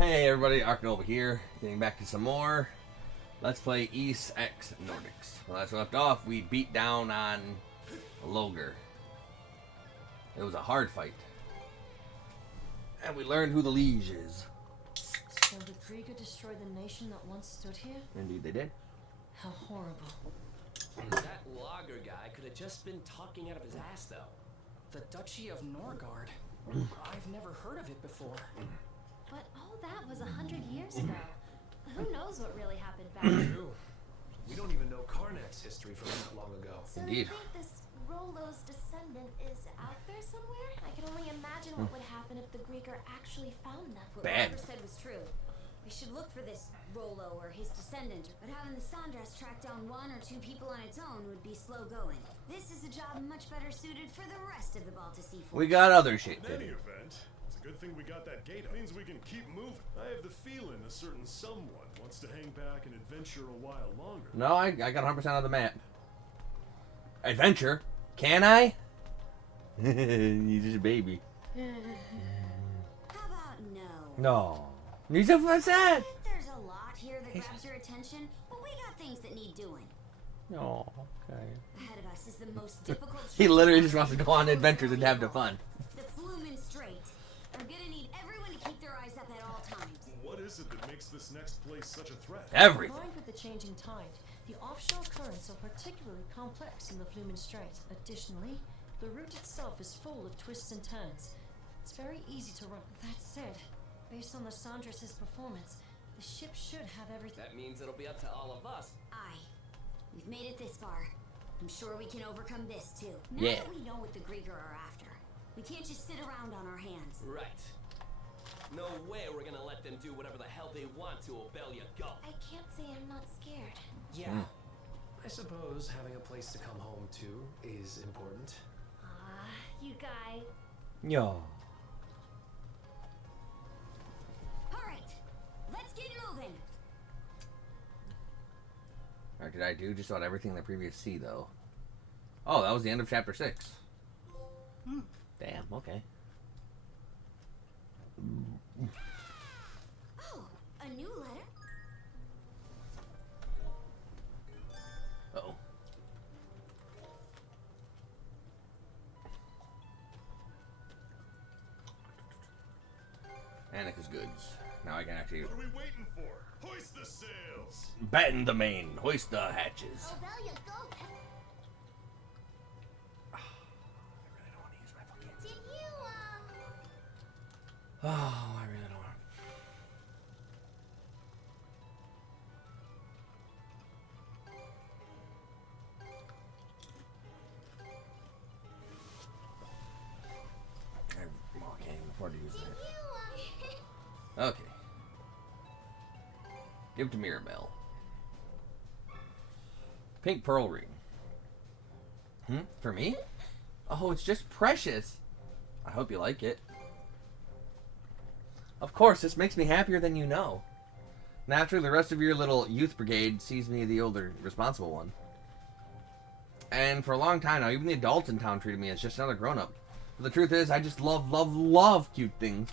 Hey everybody, Arkanova here, getting back to some more Let's Play East X Nordics. When last we left off, we beat down on Loger. It was a hard fight. And we learned who the liege is. So the Krieger destroyed the nation that once stood here? Indeed they did. How horrible. That Lager guy could have just been talking out of his ass, though. The Duchy of Norgard. I've never heard of it before. But all that was 100 years ago. Who knows what really happened back then? True. We don't even know Karnak's history from that long ago. So Indeed. you think this Rollo's descendant is out there somewhere? I can only imagine what would happen if the Grieger actually found them. What Bad. Robert said was true. We should look for this Rollo or his descendant, but having the Sandras track down one or two people on its own would be slow going. This is a job much better suited for the rest of the Baltic force. We got other shit In to any do. event, it's a good thing we got that gate. It means we can keep moving. I have the feeling a certain someone wants to hang back and adventure a while longer. No, I got 100% of the map. Adventure? Can I? He's just a baby. How about no? No. He's a facade. There's a lot here that grabs your attention, but we got things that need doing. No, okay. Ahead of us is the most difficult. He literally just wants to go on adventures and have the fun. The Flumen Strait. I'm gonna need everyone to keep their eyes up at all times. What is it that makes this next place such a threat? Everything. Combined with the changing tide, the offshore currents are particularly complex in the Flumen Strait. Additionally, the route itself is full of twists and turns. It's very easy to run. That said, based on the Sandras' performance, the ship should have everything. That means it'll be up to all of us. Aye. We've made it this far. I'm sure we can overcome this too. Now Yeah. that we know what the Grieger are after, we can't just sit around on our hands. Right. No way we're gonna let them do whatever the hell they want to Obelia go. I can't say I'm not scared. Yeah. I suppose having a place to come home to is important. You guys. Yo. Alright, let's get moving. Alright, did I do just about everything in the previous C, though? Oh, that was the end of chapter 6. Damn, okay. Oh, a new letter? Uh-oh. Annika's goods. Now I can actually What are we waiting for? Hoist the sails! batten the main, hoist the hatches. Obelia, go. I really don't want to use my fucking... Did you, Oh, I really don't want I can't even afford to use that. Okay. Give it to Mirabelle. Pink pearl ring. For me? Oh, it's just precious. I hope you like it. Of course, this makes me happier than you know. Naturally, the rest of your little youth brigade sees me the older, responsible one. And for a long time now, even the adults in town treated me as just another grown-up. But the truth is, I just love cute things.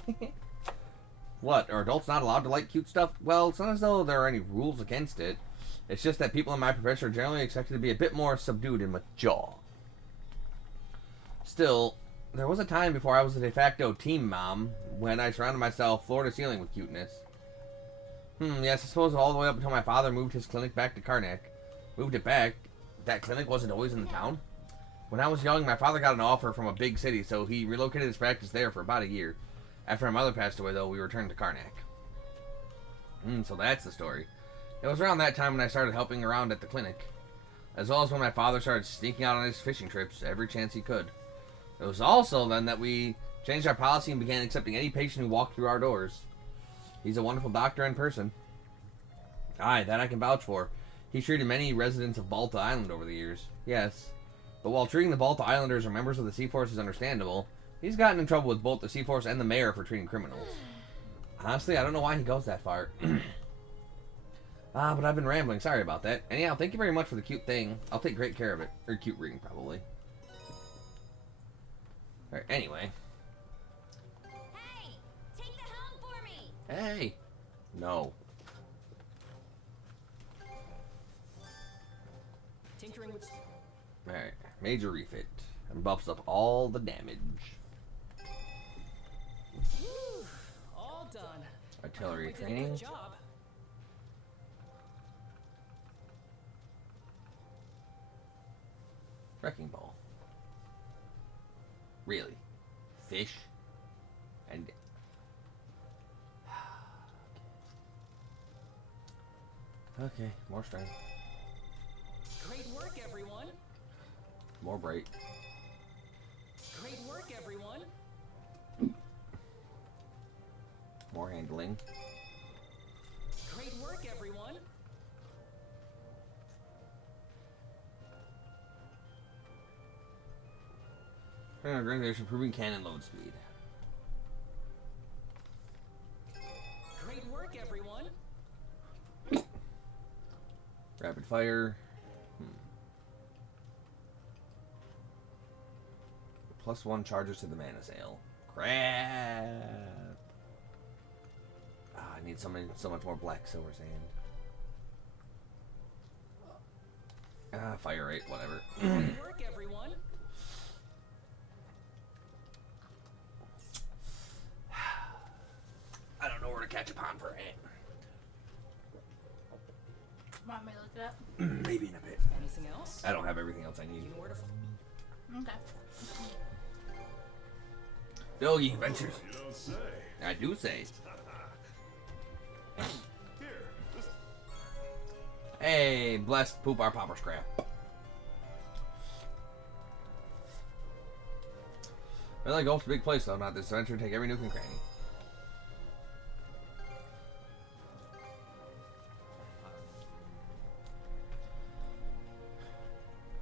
What, are adults not allowed to like cute stuff? Well, it's not as though there are any rules against it. It's just that people in my profession are generally expected to be a bit more subdued and mature. Still, there was a time before I was a de facto team mom when I surrounded myself floor to ceiling with cuteness. Yes, I suppose all the way up until my father moved his clinic back to Karnak. Moved it back. That clinic wasn't always in the town. When I was young, my father got an offer from a big city, so he relocated his practice there for about a year. After my mother passed away, though, we returned to Karnak. So that's the story. It was around that time when I started helping around at the clinic, as well as when my father started sneaking out on his fishing trips every chance he could. It was also then that we changed our policy and began accepting any patient who walked through our doors. He's a wonderful doctor in person. Aye, that I can vouch for. He treated many residents of Balta Island over the years. Yes. But while treating the Balta Islanders or members of the Sea Force is understandable, he's gotten in trouble with both the Sea Force and the mayor for treating criminals. Honestly, I don't know why he goes that far. But I've been rambling. Sorry about that. Anyhow, thank you very much for the cute thing. I'll take great care of it. Or cute ring, probably. Alright, anyway. Hey, take the helm for me. Hey! No. Tinkering with. Alright. Major refit. And buffs up all the damage. Whew, all done. Artillery We did a training. good job. Wrecking ball. Really? Fish? And... Okay, more strength. Great work, everyone. More bright. Great work, everyone. More handling. Great work, everyone. Regulation improving cannon load speed. Great work, everyone. Rapid fire. +1 charges to the mana sale. Crap. I need so much more black silver sand. Fire rate, whatever. Great work, everyone. I don't know where to catch a pond for it. Want me to look it up? Maybe in a bit. Anything else? I don't have everything else I need. You know where to. Okay. Doggy Ventures. You don't say. I do say. Here, just Hey, blessed poop our popper scrap. I like golf's a big place though, not this adventure. Take every nook and cranny.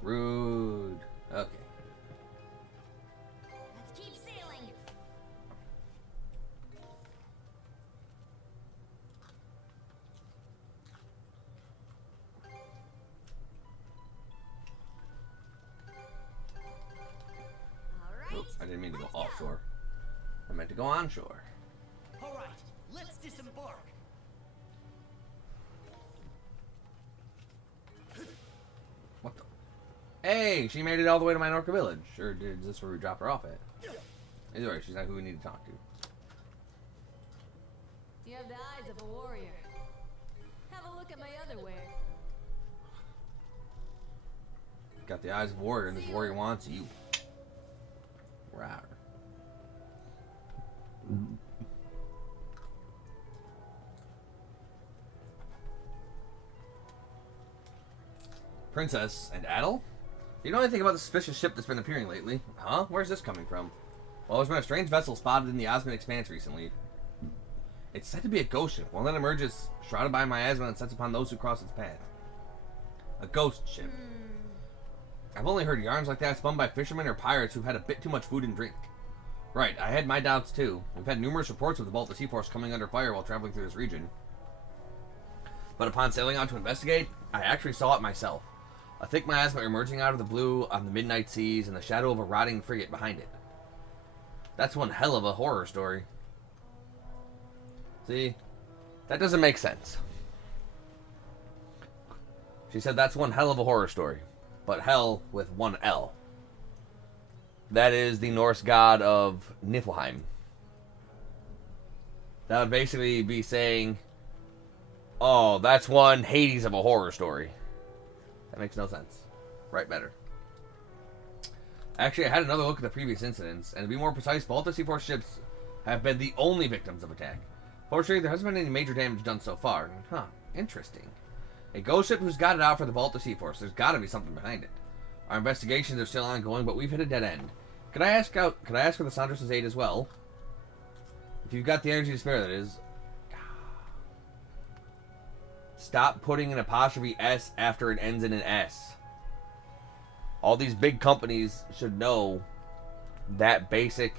Rude. Okay. Let's keep sailing. All right. Oops, I didn't mean to go let's offshore. I meant to go onshore. All right, let's disembark. What the? Hey, she made it all the way to Minorca Village. Or is this where we dropped her off at? Either way, she's not who we need to talk to. You have the eyes of a warrior. Have a look at my other wear. Got the eyes of a warrior, and this warrior wants you. Rawr. Princess and Adel? You know anything about the suspicious ship that's been appearing lately? Huh? Where's this coming from? Well, there's been a strange vessel spotted in the Osmond Expanse recently. It's said to be a ghost ship, one that emerges shrouded by miasma and sets upon those who cross its path. A ghost ship. I've only heard yarns like that spun by fishermen or pirates who've had a bit too much food and drink. Right, I had my doubts too. We've had numerous reports of the Baltic Sea Force coming under fire while traveling through this region. But upon sailing out to investigate, I actually saw it myself. A thick miasma emerging out of the blue on the midnight seas and the shadow of a rotting frigate behind it. That's one hell of a horror story. See? That doesn't make sense. She said that's one hell of a horror story. But hell with one L. That is the Norse god of Niflheim. That would basically be saying, oh, that's one Hades of a horror story. That makes no sense. Right, better. Actually, I had another look at the previous incidents, and to be more precise, Baltic Sea Force ships have been the only victims of attack. Fortunately, there hasn't been any major damage done so far. Huh, interesting. A ghost ship who's got it out for the Baltic Sea Force. There's got to be something behind it. Our investigations are still ongoing, but we've hit a dead end. Could I ask for the Saunders' aid as well? If you've got the energy to spare, that is. Stop putting an apostrophe S after it ends in an S. All these big companies should know that basic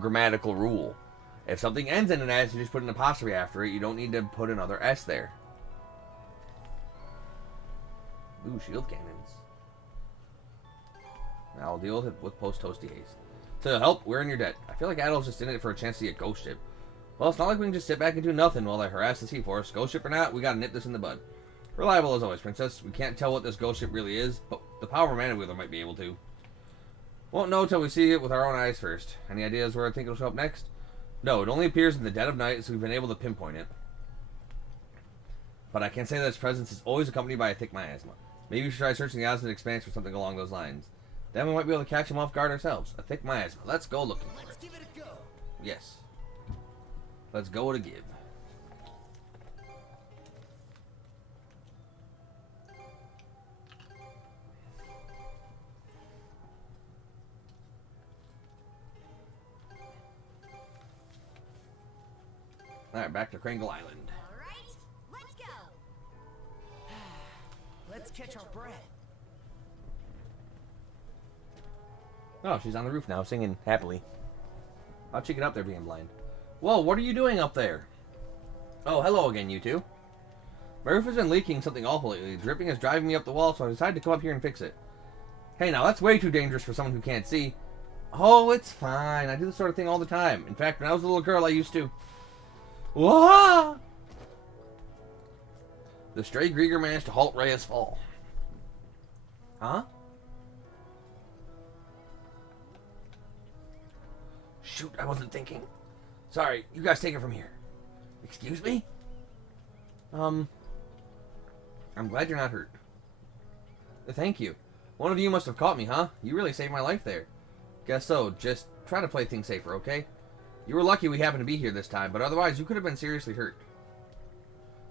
grammatical rule. If something ends in an S, you just put an apostrophe after it. You don't need to put another S there. Ooh, shield cannons. Now I'll deal with it with post-toasty haste. So help, we're in your debt. I feel like Adel's just in it for a chance to see a ghost ship. Well, it's not like we can just sit back and do nothing while they harass the Sea Force. Ghost ship or not, we gotta nip this in the bud. Reliable as always, Princess. We can't tell what this ghost ship really is, but the power mana wheeler might be able to. Won't know till we see it with our own eyes first. Any ideas where I think it'll show up next? No, it only appears in the dead of night, so we've been able to pinpoint it. But I can say that its presence is always accompanied by a thick miasma. Maybe we should try searching the Osmond Expanse for something along those lines. Then we might be able to catch him off guard ourselves. A thick miasma. Let's go looking for it. Let's give it a go. Yes. Let's go to give. Alright, back to Kringle Island. All right, let's go. Let's catch our breath. Oh, she's on the roof now, singing happily. How'd she get up there being blind? Whoa, what are you doing up there? Oh, hello again, you two. My roof has been leaking something awful lately. Dripping is driving me up the wall, so I decided to come up here and fix it. Hey, now that's way too dangerous for someone who can't see. Oh, it's fine. I do this sort of thing all the time. In fact, when I was a little girl, I used to... Whoa! The stray Grieger managed to halt Rhea's fall. Huh? Shoot, I wasn't thinking. Sorry, you guys take it from here. Excuse me? I'm glad you're not hurt. Thank you. One of you must have caught me, huh? You really saved my life there. Guess so. Just try to play things safer, okay? You were lucky we happened to be here this time, but otherwise you could have been seriously hurt.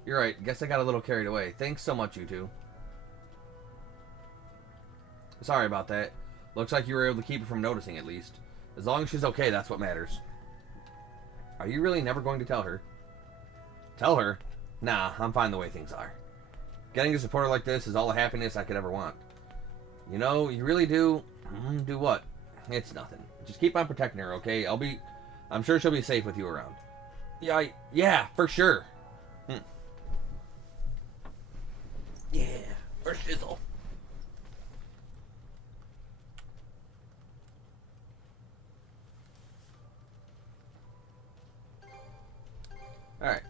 You're right. Guess I got a little carried away. Thanks so much, you two. Sorry about that. Looks like you were able to keep her from noticing, at least. As long as she's okay, that's what matters. Are you really never going to tell her? Tell her? Nah, I'm fine the way things are. Getting a supporter like this is all the happiness I could ever want. You know, you really do... Do what? It's nothing. Just keep on protecting her, okay? I'm sure she'll be safe with you around. Yeah, for sure. Yeah, for shizzle. Alright.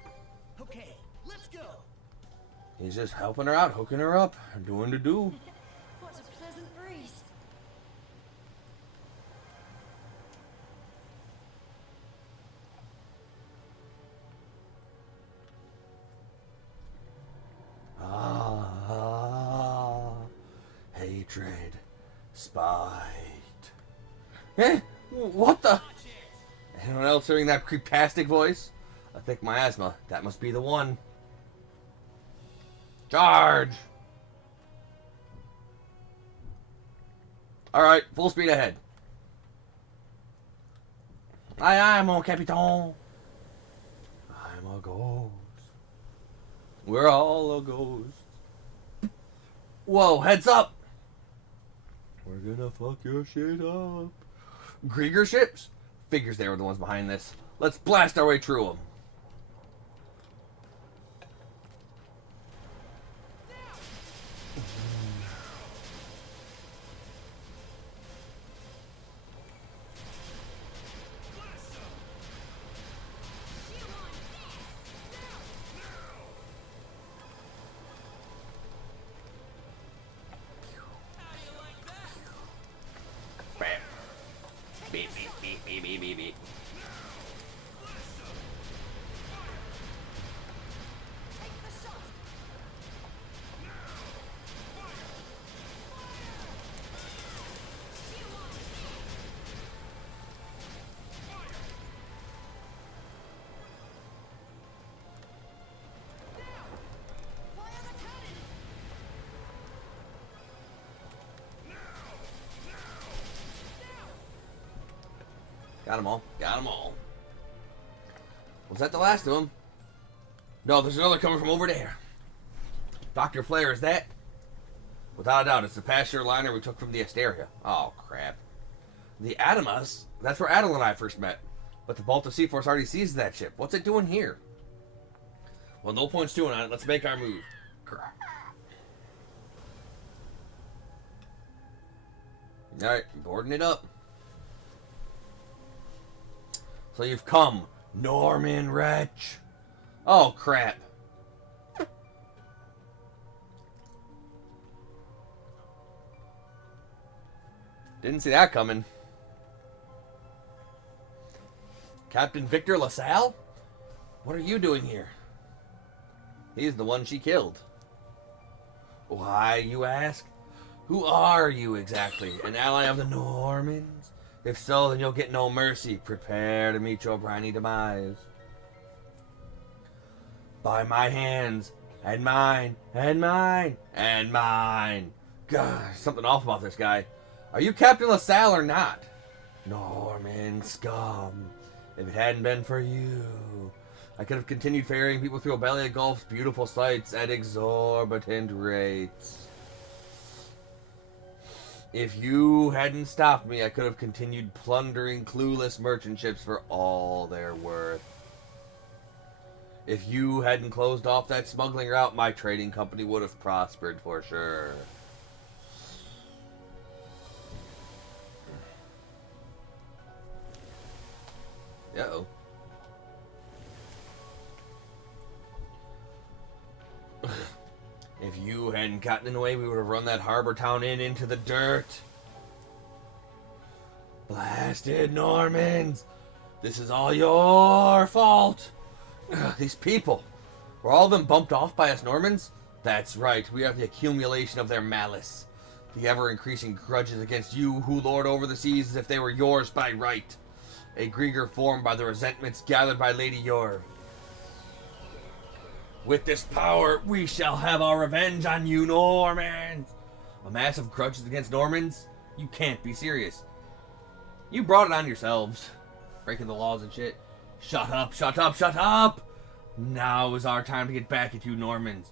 Okay, let's go. He's just helping her out, hooking her up, doing the do. What a pleasant breeze. Hatred. Spite. Eh? What the? Anyone else hearing that creeptastic voice? A thick miasma. That must be the one. Charge! Alright, full speed ahead. Aye, aye, mon capitaine. I'm a ghost. We're all a ghost. Whoa, heads up! We're gonna fuck your shit up. Grieger ships? Figures they were the ones behind this. Let's blast our way through them. Bam. Beep, beep, beep, beep, beep, beep, beep. Got them all. Got them all. Was that the last of them? No, there's another coming from over there. Dr. Flare, is that? Without a doubt, it's the passenger liner we took from the Asteria. Oh, crap. The Adamas? That's where Adel and I first met. But the Balta Sea Force already seized that ship. What's it doing here? Well, no point stewing on it. Let's make our move. Alright, boarding it up. So you've come. Norman wretch. Oh, crap. Didn't see that coming. Captain Victor LaSalle? What are you doing here? He's the one she killed. Why, you ask? Who are you exactly? An ally of the Normans? If so, then you'll get no mercy. Prepare to meet your briny demise. By my hands, and mine, and mine, and mine. God, something off about this guy. Are you Captain LaSalle or not? Norman scum. If it hadn't been for you, I could have continued ferrying people through Abelia Gulf's beautiful sights at exorbitant rates. If you hadn't stopped me, I could have continued plundering clueless merchant ships for all they're worth. If you hadn't closed off that smuggling route, my trading company would have prospered for sure. Uh-oh. If you hadn't gotten in the way, we would have run that harbor town into the dirt. Blasted Normans! This is all your fault! These people, were all of them bumped off by us Normans? That's right, we are the accumulation of their malice. The ever-increasing grudges against you who lord over the seas as if they were yours by right. A Grieger formed by the resentments gathered by Lady Yor. With this power, we shall have our revenge on you Normans. A mass of grudges against Normans? You can't be serious. You brought it on yourselves. Breaking the laws and shit. Shut up, shut up, shut up! Now is our time to get back at you Normans.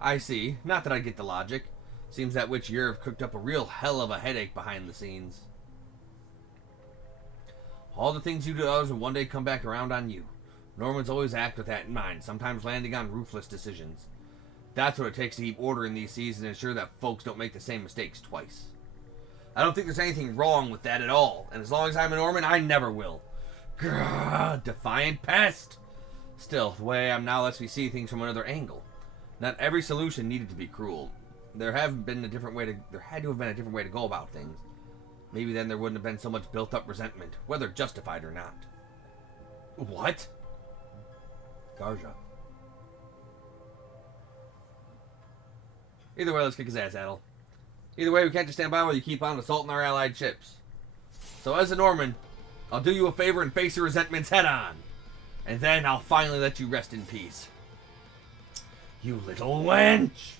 I see. Not that I get the logic. Seems that witch Yor have cooked up a real hell of a headache behind the scenes. All the things you do to others will one day come back around on you. Normans always act with that in mind, sometimes landing on ruthless decisions. That's what it takes to keep order in these seas and ensure that folks don't make the same mistakes twice. I don't think there's anything wrong with that at all, and as long as I'm a Norman, I never will. Grrr, defiant pest! Still, the way I am now lets me see things from another angle. Not every solution needed to be cruel. There had to have been a different way to go about things. Maybe then there wouldn't have been so much built-up resentment, whether justified or not. What? Garja. Either way, let's kick his ass, Adel. Either way, we can't just stand by while you keep on assaulting our allied ships. So as a Norman, I'll do you a favor and face your resentments head on. And then I'll finally let you rest in peace. You little wench!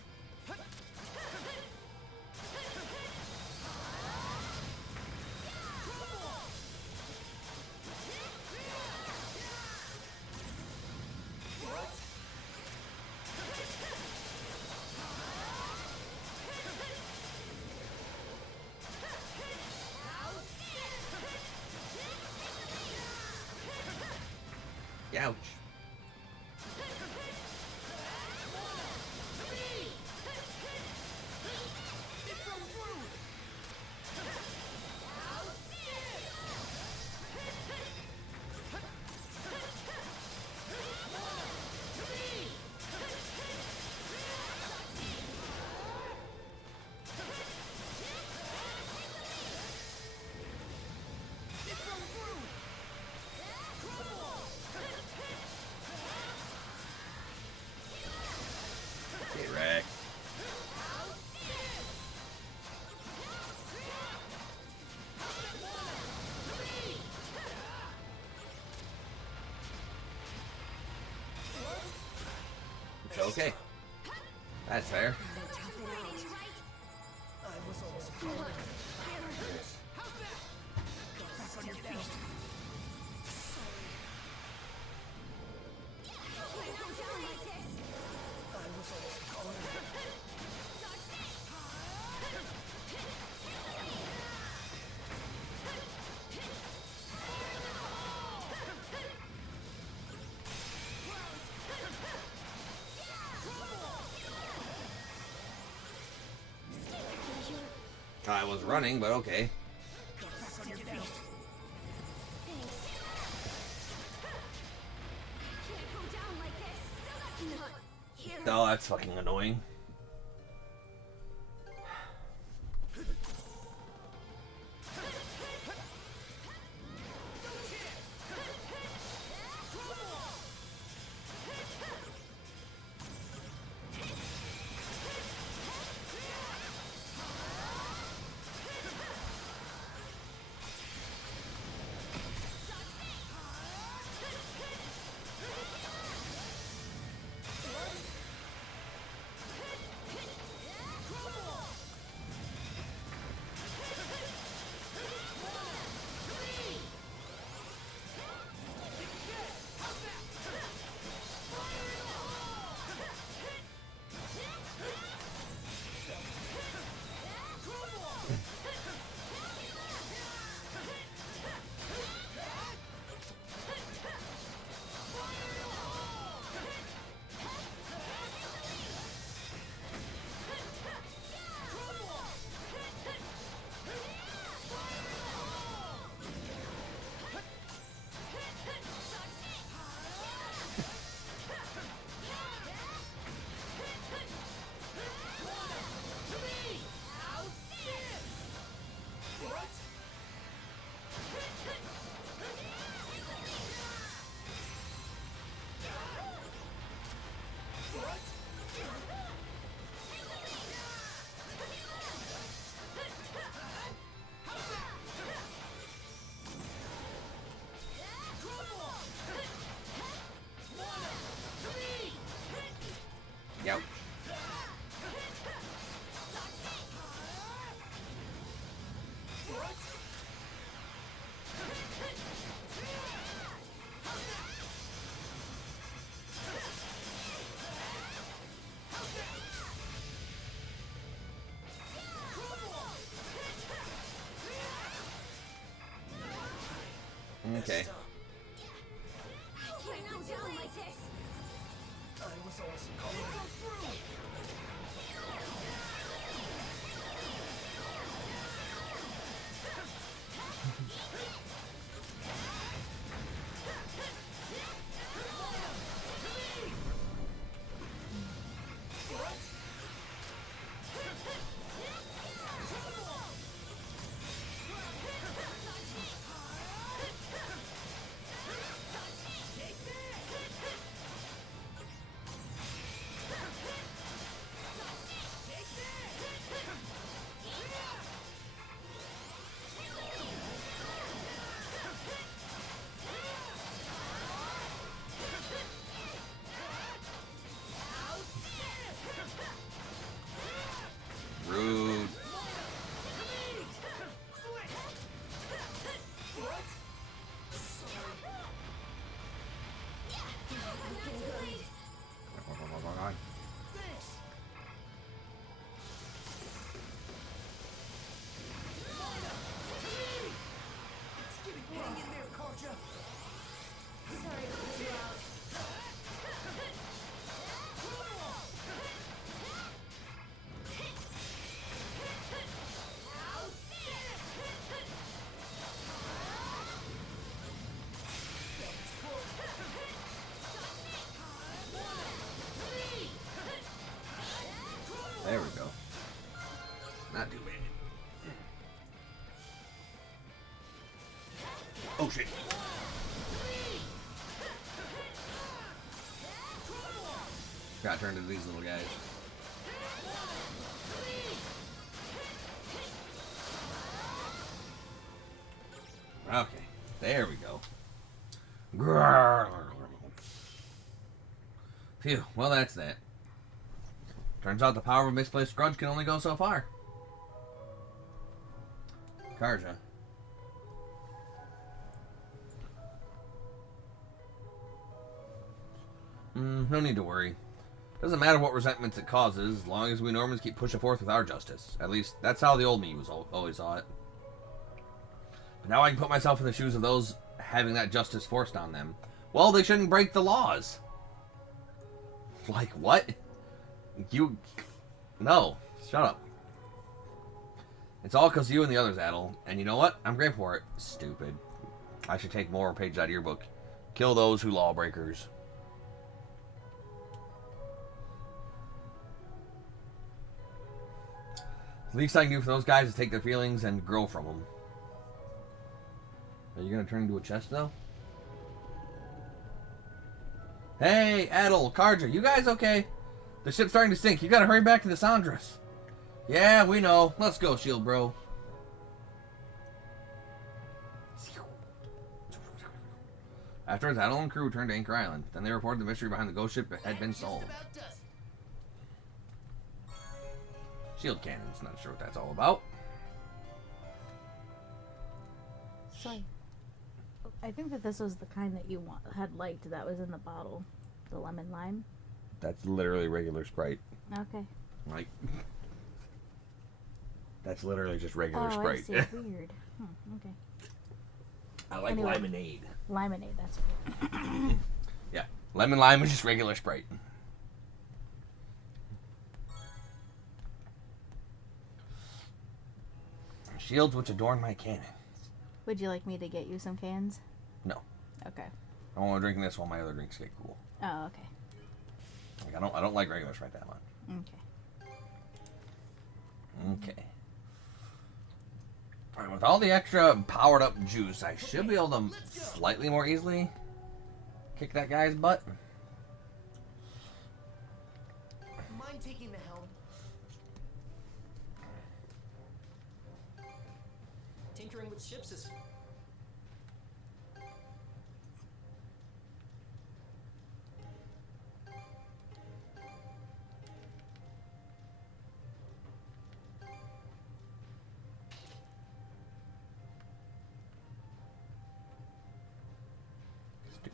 Ouch. Okay. That's fair. I was running, but okay. Oh, that's fucking annoying. Yep. Okay. Rude. There we go. Not too bad. Oh shit. Gotta turn to these little guys. Okay, there we go. Phew, well that's that. Turns out the power of a misplaced grudge can only go so far. Karja. No need to worry. Doesn't matter what resentments it causes, as long as we Normans keep pushing forth with our justice. At least, that's how the old me was always saw it. But now I can put myself in the shoes of those having that justice forced on them. Well, they shouldn't break the laws. Like, what? You... No. Shut up. It's all because you and the others, Adel. And you know what? I'm grateful for it. Stupid. I should take more pages out of your book. Kill those who lawbreakers. Least I can do for those guys is take their feelings and grow from them. Are you gonna turn into a chest though? Hey, Adel, Karja, you guys okay? The ship's starting to sink. You gotta hurry back to the Sandras. Yeah, we know. Let's go, Shield Bro. Afterwards, Adel and crew returned to Anchor Island. Then they reported the mystery behind the ghost ship had been solved. Shield cannons, not sure what that's all about. So, I think that this was the kind that you had liked that was in the bottle. The lemon lime. That's literally regular Sprite. Okay. Like, that's literally just regular Sprite. I see. Weird. Okay. I like Anyway. lemonade. Lemonade, that's right. Yeah, lemon lime is just regular Sprite. Shields which adorn my cannon. Would you like me to get you some cans? No. Okay. I want to drink this while my other drinks get cool. Oh, okay. Like, I don't like regular Sprite that much. Okay. Okay. Alright, with all the extra powered up juice, I should be able to slightly more easily kick that guy's butt. Mind taking the helm? Tinkering with ships is...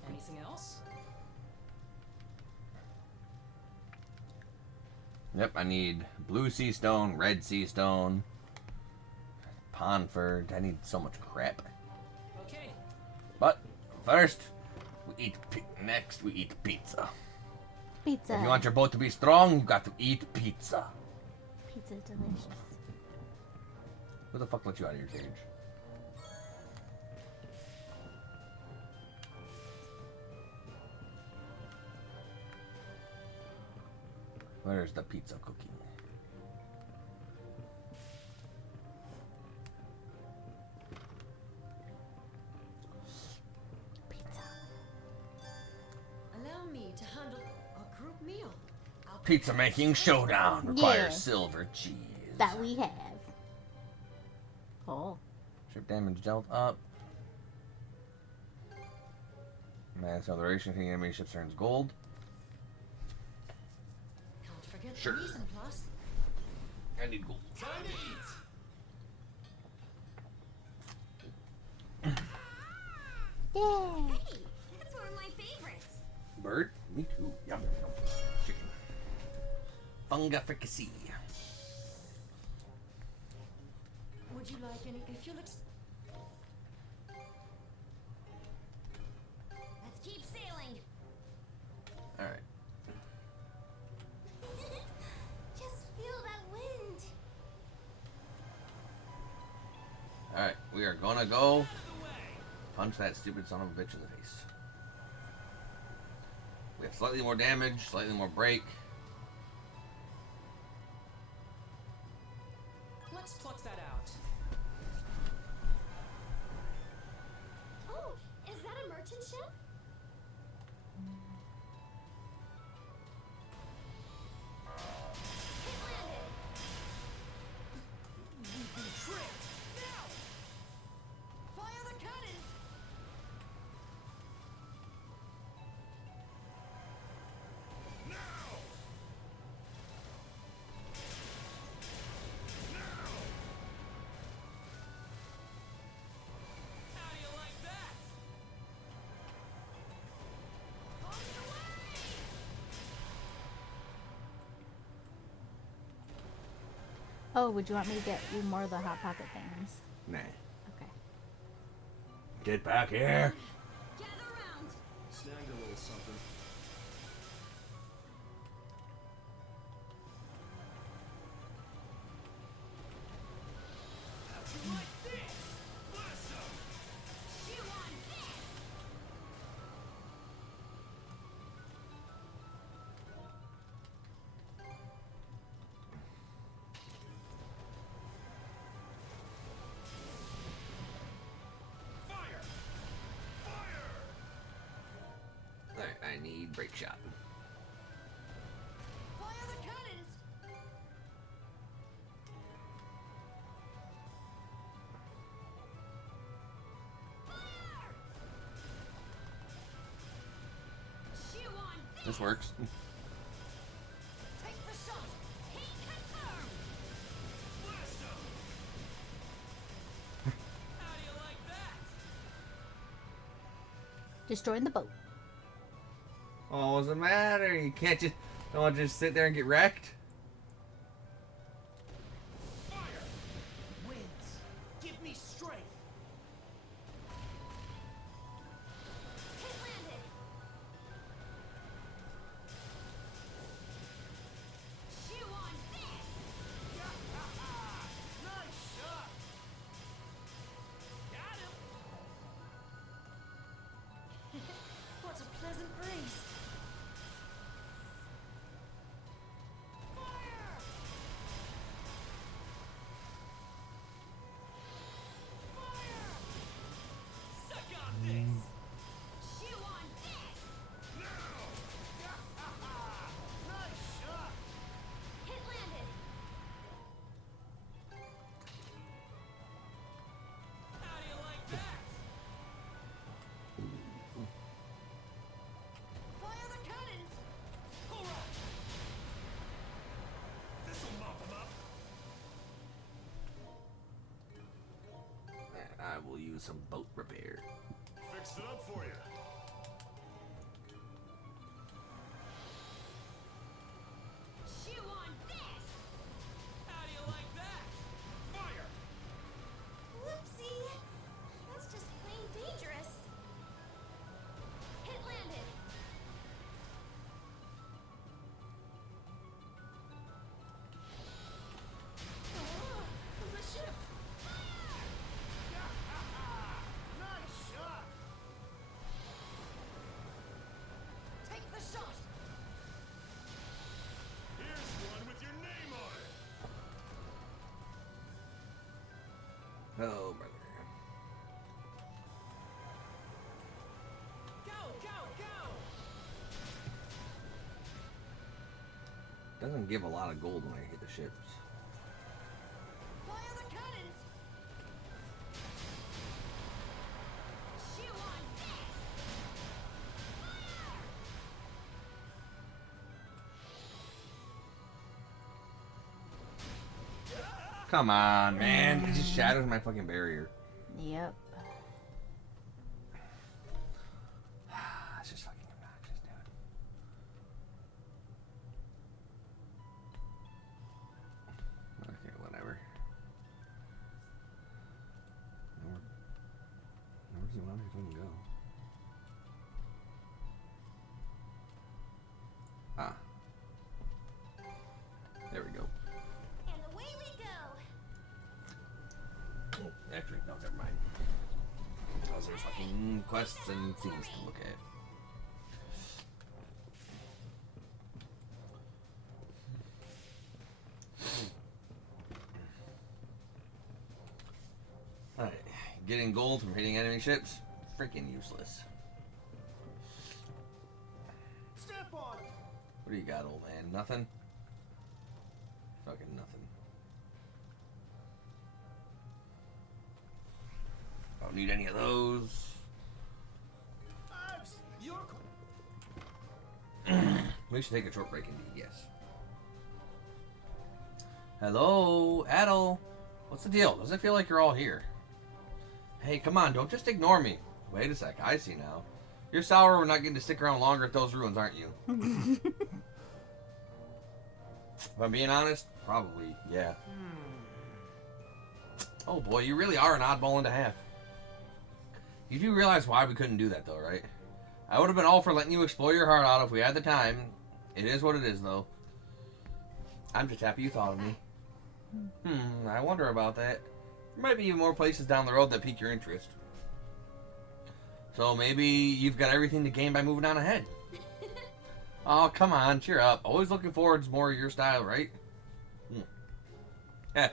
Anything else? Yep, I need blue sea stone, red sea stone, Ponford. I need so much crap. Okay. But first, we eat. Next, we eat pizza. Pizza. If you want your boat to be strong, you got to eat pizza. Pizza delicious. Who the fuck let you out of your cage? Where's the pizza cooking? Pizza. Allow me to handle a group meal. I'll Pizza making showdown requires Yeah. silver cheese. That we have. Oh. Ship damage dealt up. Man acceleration, hitting enemy ships turns gold. Can't forget Sure. the mise en place. I need gold. Time to eat. Yeah. Hey, that's one of my favorites. Bird? Me too. Yum. Chicken. Funga fricassee. Would you like any? If you'll Let's keep sailing. Alright. Just feel that wind. Alright, we are gonna go punch that stupid son of a bitch in the face. We have slightly more damage, slightly more break. Let's pluck that out. Oh, is that a merchant ship? It landed. We've been tricked. Now! Fire the cannons! How do you like that? Oh, would you want me to get you more of the Hot Pocket things? Nah. Okay. Get back here. Gather round. Snagged a little something. Like this. Bless 'em. You want this? big break shot. Fire the cannons! Fire! Chew on this! This works. Take the shot! Heat confirmed! Blast him! How do you like that? Destroying the boat. Oh, what's the matter? You can't just don't just sit there and get wrecked. Fire! Winds, give me strength. Hit landed! Chew on this! Nice shot. Got him. What a pleasant breeze. Fire! Fire! Suck on this. Chew on this! Nice shot. Hit landed! How do you like that? Fire the cannons! Hurrah! This'll mop him up. And I will use some boat repair. Fixed it up for you. Chew on this! How do you like that? Fire! Whoopsie. That's just plain dangerous. Hit landed! Oh, the ship. Nice shot. Take the shot! Here's one with your name on it. Oh, brother. Go, go, go. Doesn't give a lot of gold when I hit the ships. Fire the cannons! Chew on this! Come on, man. It just shatters my fucking barrier. Yep. It's just fucking obnoxious, dude. Okay, whatever. Where does he want me to fucking go? Ah. There we go. And away we go. Oh, actually, no, never mind. Because there's fucking quests and things to look at. Alright, getting gold from hitting enemy ships? Freaking useless. Step on it. What do you got, old man? Nothing? Fucking nothing. Don't need any of those. You're We should take a short break indeed, yes. Hello, Adel. What's the deal? Doesn't feel like you're all here. Hey, come on, don't just ignore me. Wait a sec, I see now. You're sour we're not getting to stick around longer at those ruins, aren't you? If I'm being honest, probably, yeah. Oh boy, you really are an oddball and a half. You do realize why we couldn't do that though, right? I would have been all for letting you explore your heart out if we had the time. It is what it is though. I'm just happy you thought of me. I wonder about that. There might be even more places down the road that pique your interest. So maybe you've got everything to gain by moving on ahead. Oh, come on, cheer up. Always looking forward to more of your style, right? Yeah,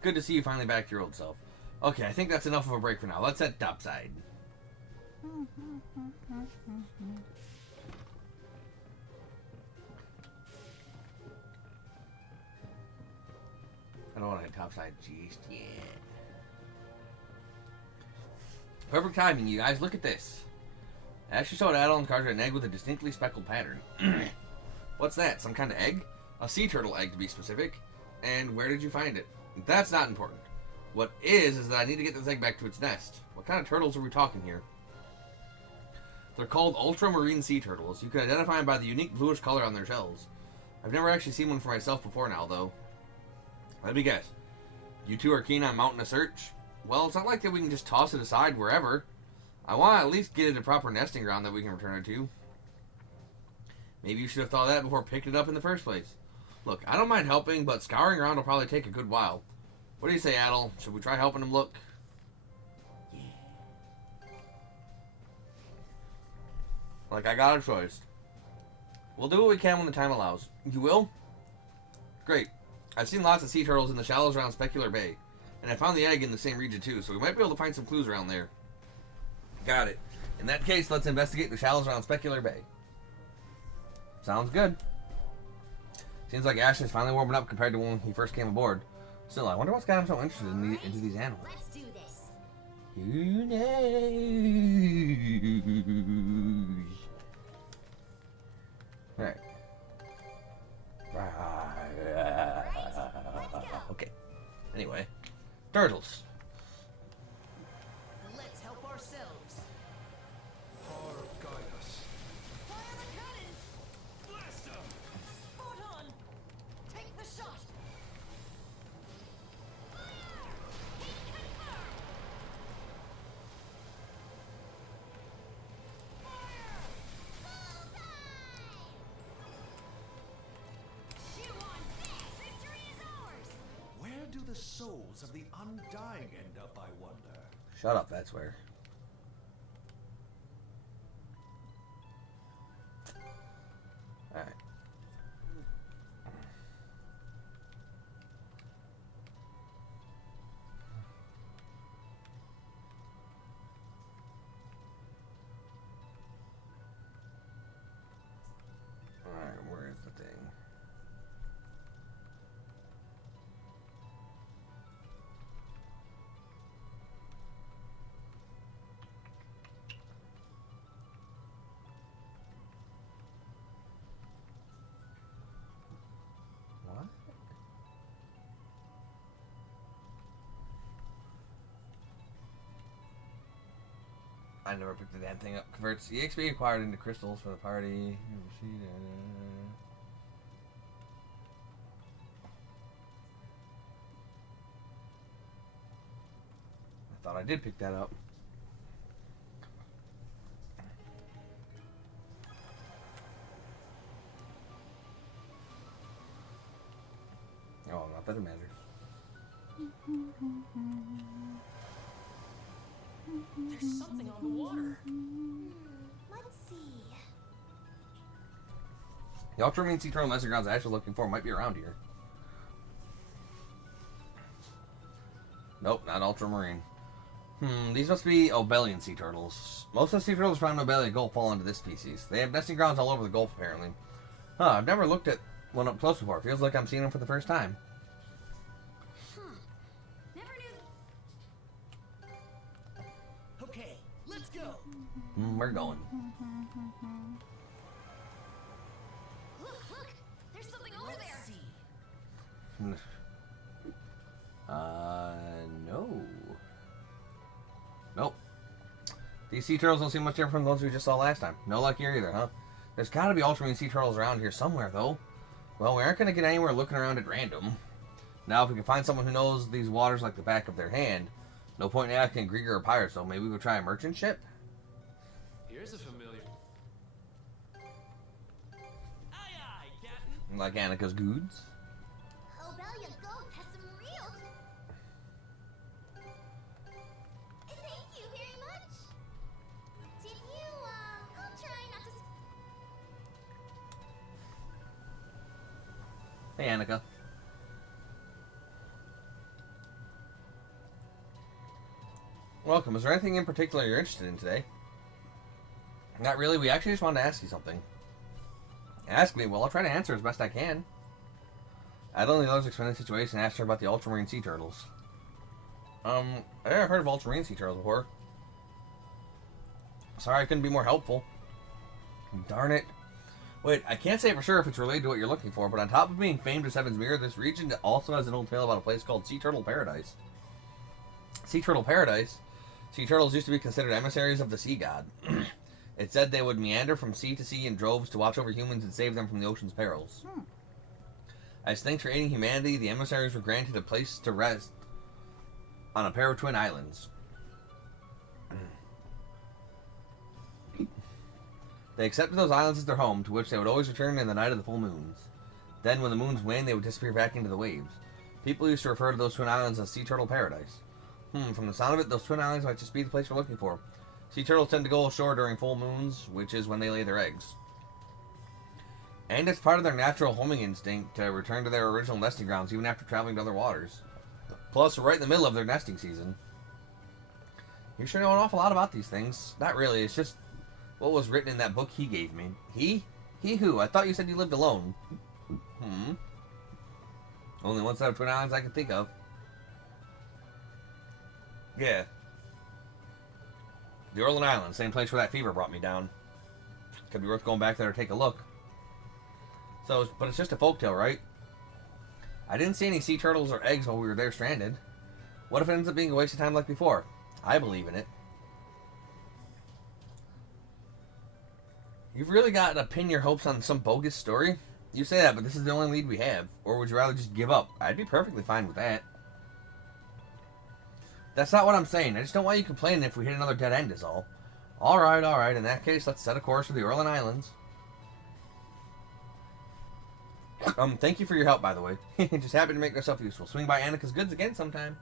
good to see you finally back to your old self. Okay, I think that's enough of a break for now. Let's head topside. topside just yet. Perfect timing, you guys. Look at this. I actually showed Adel and Carter an egg with a distinctly speckled pattern. What's that? Some kind of egg? A sea turtle egg, to be specific. And where did you find it? That's not important. What is that I need to get this egg back to its nest. What kind of turtles are we talking here? They're called ultramarine sea turtles. You can identify them by the unique bluish color on their shells. I've never actually seen one for myself before now, though. Let me guess. You two are keen on mounting a search? Well, it's not like that we can just toss it aside wherever. I want to at least get it a proper nesting ground that we can return it to. Maybe you should have thought of that before picking it up in the first place. Look, I don't mind helping, but scouring around will probably take a good while. What do you say, Adel? Should we try helping him look? Yeah. Like, I got a choice. We'll do what we can when the time allows. You will? Great. I've seen lots of sea turtles in the shallows around Specular Bay. And I found the egg in the same region too, so we might be able to find some clues around there. Got it. In that case, let's investigate the shallows around Specular Bay. Sounds good. Seems like Ash is finally warming up compared to when he first came aboard. Still, I wonder what's got him so interested into these animals. Let's do this. Who knows? Alright. Okay. Anyway. Turtles. Let's help ourselves. Har guide us. Fire the cannons! Blast them! Spot on! Take the shot! Chew on this! Victory is ours! Where do the souls of the undying end up, I wonder? Shut up, that's where. Alright. Alright, where is the thing? What? I never picked the damn thing up. Converts EXP acquired into crystals for the party. I thought I did pick that up. Oh, not that it matters. There's something on the water. Let's see. The ultramarine sea turtle nesting grounds Ash is looking for might be around here. Nope, not ultramarine. These must be Obelian sea turtles. Most of the sea turtles found in Obelia Gulf fall into this species. They have nesting grounds all over the Gulf, apparently. Huh, I've never looked at one up close before. Feels like I'm seeing them for the first time. Never knew. Okay, let's go. We're going. Look! There's something over Let's there! see. No. Nope. These sea turtles don't seem much different from the ones we just saw last time. No luck here either, huh? There's gotta be ultramarine sea turtles around here somewhere, though. Well, we aren't gonna get anywhere looking around at random. Now, if we can find someone who knows these waters like the back of their hand, no point in asking Grieger or Pirates, though. Maybe we'll try a merchant ship? Here's a familiar. Aye, Captain. Like Annika's goods? Obelia Goat has some real. Thank you very much. Did you, I'll try not to. Hey, Annika. Welcome. Is there anything in particular you're interested in today? Not really. We actually just wanted to ask you something. Ask me. Well, I'll try to answer as best I can. Adeline and the others explained the situation and asked her about the ultramarine sea turtles. I never heard of ultramarine sea turtles before. Sorry I couldn't be more helpful. Darn it. Wait, I can't say for sure if it's related to what you're looking for, but on top of being famed as Heaven's Mirror, this region also has an old tale about a place called Sea Turtle Paradise. Sea Turtle Paradise? Sea turtles used to be considered emissaries of the sea god. It said they would meander from sea to sea in droves to watch over humans and save them from the ocean's perils. As thanks for aiding humanity, the emissaries were granted a place to rest on a pair of twin islands. They accepted those islands as their home, to which they would always return in the night of the full moons. Then, when the moons waned, they would disappear back into the waves. People used to refer to those twin islands as Sea Turtle Paradise. From the sound of it, those twin islands might just be the place we're looking for. Sea turtles tend to go ashore during full moons, which is when they lay their eggs. And it's part of their natural homing instinct to return to their original nesting grounds even after traveling to other waters. Plus, we're right in the middle of their nesting season. You sure know an awful lot about these things. Not really, it's just what was written in that book he gave me. He? He who? I thought you said you lived alone. Only one set of twin islands I can think of. Yeah. The Orland Islands, same place where that fever brought me down. Could be worth going back there to take a look. So, but it's just a folktale, right? I didn't see any sea turtles or eggs while we were there stranded. What if it ends up being a waste of time like before? I believe in it. You've really got to pin your hopes on some bogus story? You say that, but this is the only lead we have. Or would you rather just give up? I'd be perfectly fine with that. That's not what I'm saying. I just don't want you complaining if we hit another dead end is all. Alright. In that case, let's set a course for the Orland Islands. Thank you for your help, by the way. Just happy to make myself useful. Swing by Annika's Goods again sometime.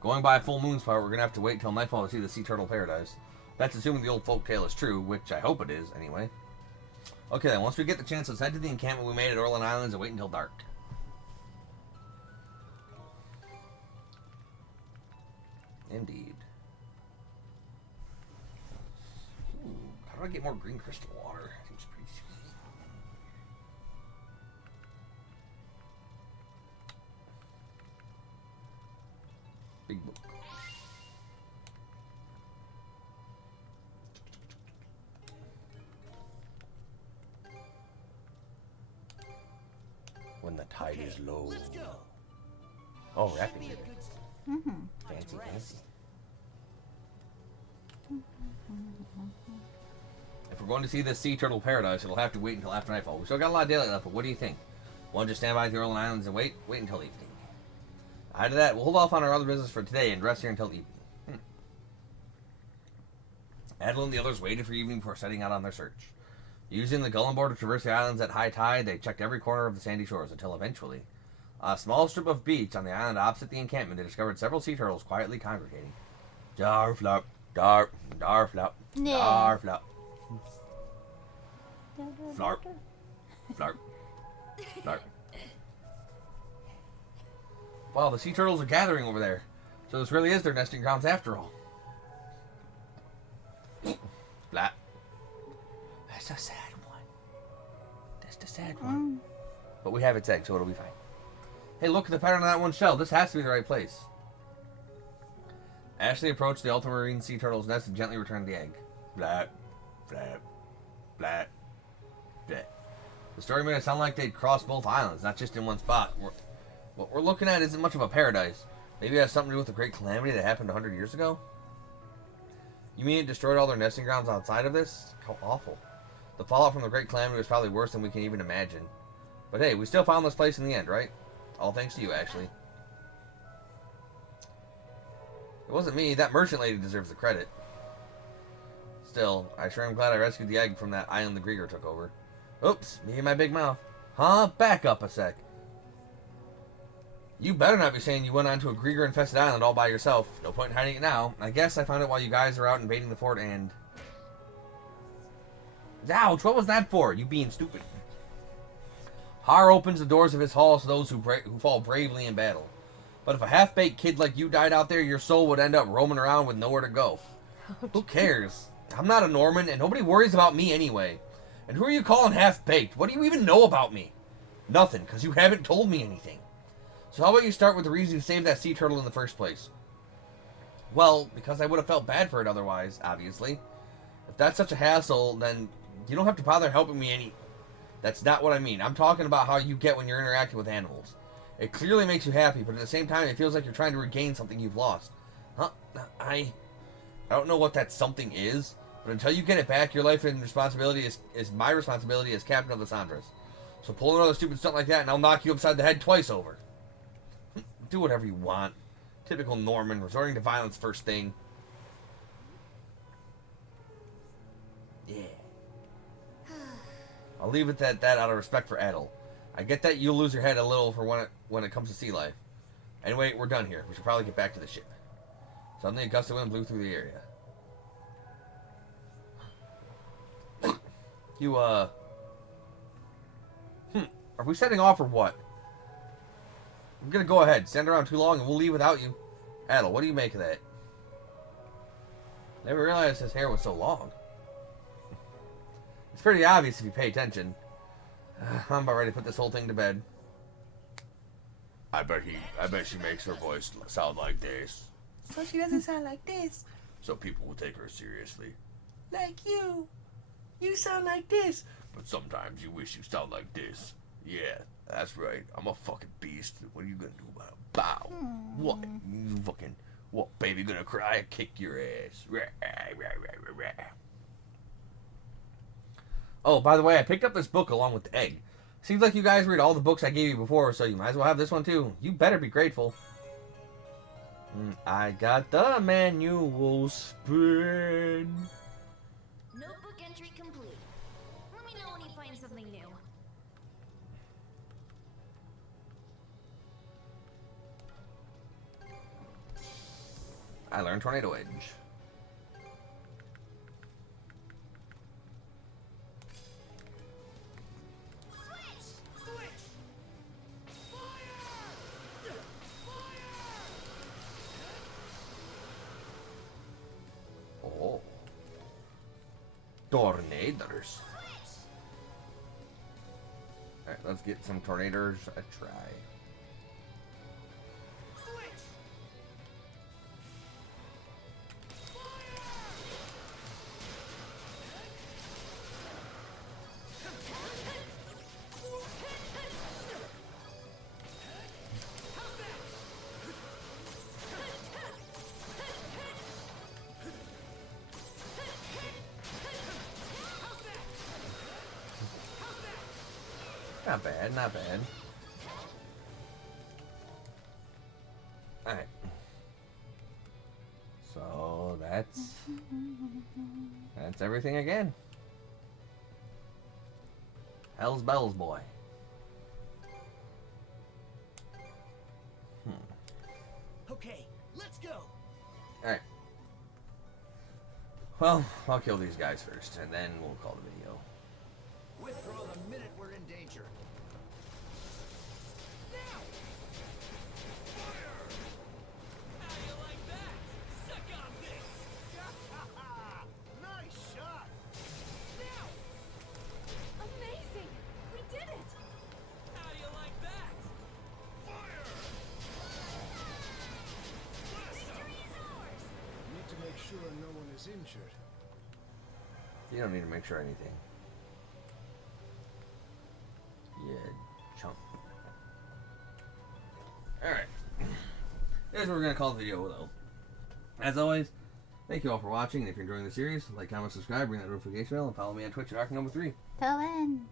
Going by a full moon's part, we're going to have to wait till nightfall to see the Sea Turtle Paradise. That's assuming the old folk tale is true, which I hope it is, anyway. Okay then, once we get the chance, let's head to the encampment we made at Orland Islands and wait until dark. Indeed. Ooh, how do I get more green crystal water? Seems pretty sweet. Big book. When the tide is low. Let's go. Oh, rapping. Fancy. If we're going to see this Sea Turtle Paradise, it'll have to wait until after nightfall. We still got a lot of daylight left, but what do you think? Want to just stand by the Orland Islands and wait? Wait until evening. After that, we'll hold off on our other business for today and rest here until evening. Adeline and the others waited for evening before setting out on their search. Using the Gullen board to traverse the islands at high tide, they checked every corner of the sandy shores until eventually, on a small strip of beach on the island opposite the encampment, they discovered several sea turtles quietly congregating. Darflop, darflop, darflop. Flarp. Flarp. Flarp. Wow, the sea turtles are gathering over there. So this really is their nesting grounds after all. Flat. That's a sad one. That's the sad one. But we have its egg, so it'll be fine. Hey, look at the pattern on that one shell. This has to be the right place. Ashley approached the ultramarine sea turtle's nest and gently returned the egg. Flat. Flat. Flat. Flat. The story made it sound like they'd crossed both islands, not just in one spot. What we're looking at isn't much of a paradise. Maybe it has something to do with the great calamity that happened 100 years ago? You mean it destroyed all their nesting grounds outside of this? How awful. The fallout from the great calamity was probably worse than we can even imagine. But hey, we still found this place in the end, right? All thanks to you, Ashley. It wasn't me. That merchant lady deserves the credit. Still, I sure am glad I rescued the egg from that island the Grieger took over. Oops, me and my big mouth. Huh? Back up a sec. You better not be saying you went onto a Grieger-infested island all by yourself. No point in hiding it now. I guess I found it while you guys were out invading the fort and... Ouch, what was that for? You being stupid. Har opens the doors of his halls to those who fall bravely in battle. But if a half-baked kid like you died out there, your soul would end up roaming around with nowhere to go. Who cares? I'm not a Norman, and nobody worries about me anyway. And who are you calling half-baked? What do you even know about me? Nothing, because you haven't told me anything. So how about you start with the reason you saved that sea turtle in the first place? Well, because I would have felt bad for it otherwise, obviously. If that's such a hassle, then you don't have to bother helping me any... That's not what I mean. I'm talking about how you get when you're interacting with animals. It clearly makes you happy, but at the same time, it feels like you're trying to regain something you've lost. Huh? I don't know what that something is, but until you get it back, your life and responsibility is my responsibility as captain of the Sandras. So pull another stupid stunt like that, and I'll knock you upside the head twice over. Do whatever you want. Typical Norman, resorting to violence first thing. Yeah. I'll leave it at that out of respect for Adel. I get that you'll lose your head a little for when it comes to sea life. Anyway, we're done here. We should probably get back to the ship. Suddenly, a gust of wind blew through the area. Are we setting off or what? I'm gonna go ahead. Stand around too long and we'll leave without you. Adel, what do you make of that? Never realized his hair was so long. It's pretty obvious if you pay attention. I'm about ready to put this whole thing to bed. I bet she makes her voice sound like this. So she doesn't sound like this. So people will take her seriously. Like you. You sound like this. But sometimes you wish you sound like this. Yeah, that's right. I'm a fucking beast. What are you gonna do about it? Bow. What? You fucking... What, baby gonna cry? Kick your ass. Oh, by the way, I picked up this book along with the egg. Seems like you guys read all the books I gave you before, so you might as well have this one too. You better be grateful. I got the manual spin. Notebook entry complete. Let me know when you find something new. I learned Tornado Edge. Oh. Tornadoes. Alright, let's get some tornadoes a try. Not bad, not bad. Alright. So that's everything again. Hell's bells, boy. Okay, let's go. Alright. Well, I'll kill these guys first, and then we'll call the video. Withdraw the minute we're in danger. Nice shot. Amazing! We did it! How do you like that? Victory is ours! Need to make sure no one is injured. You don't need to make sure anything. Yeah, chump. Alright. Here's what we're going to call the video, though. As always, thank you all for watching, and if you're enjoying the series, like, comment, subscribe, ring that notification bell, and follow me on Twitch at ArkNumber3. Till then.